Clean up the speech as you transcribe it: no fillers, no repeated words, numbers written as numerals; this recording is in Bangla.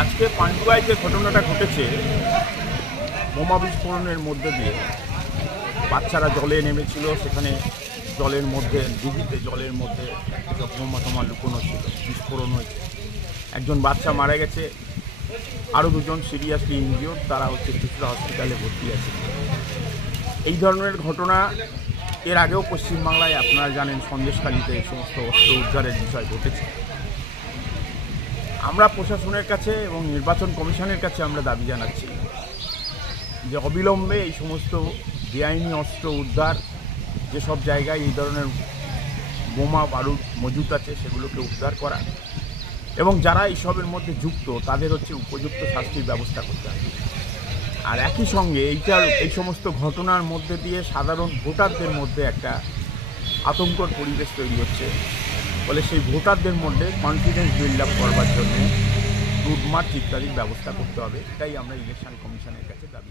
আজকে পান্ডুয়ায় যে ঘটনাটা ঘটেছে, বোমা বিস্ফোরণের মধ্যে দিয়ে বাচ্চারা জলে নেমেছিল, সেখানে জলের মধ্যে দিঘিতে জলের মধ্যে বোমা টোমা লুকোনো ছিল, বিস্ফোরণ হয়েছে, একজন বাচ্চা মারা গেছে, আরও দুজন সিরিয়াসলি ইনজিওর্ড, তারা চুঁচুড়া হসপিটালে ভর্তি আছে। এই ধরনের ঘটনা এর আগেও পশ্চিমবাংলায় আপনারা জানেন সন্দেশখালীতে এই সমস্ত অস্ত্র উদ্ধারের বিষয় ঘটেছে। আমরা প্রশাসনের কাছে এবং নির্বাচন কমিশনের কাছে আমরা দাবি জানাচ্ছি যে অবিলম্বে এই সমস্ত বেআইনি অস্ত্র উদ্ধার, যেসব জায়গায় এই ধরনের বোমা বারুদ মজুত আছে সেগুলোকে উদ্ধার করা, এবং যারা এইসবের মধ্যে যুক্ত তাদের উপযুক্ত শাস্তির ব্যবস্থা করতে হবে। আর একই সঙ্গে এই সমস্ত ঘটনার মধ্যে দিয়ে সাধারণ ভোটারদের মধ্যে একটা আতঙ্কর পরিবেশ তৈরি হচ্ছে, ফলে সেই ভোটারদের মধ্যে কনফিডেন্স বিল্ড আপ করবার জন্য রুট মার্চ ইত্যাদির ব্যবস্থা করতে হবে। এটাই আমরা ইলেকশন কমিশনের কাছে দাবি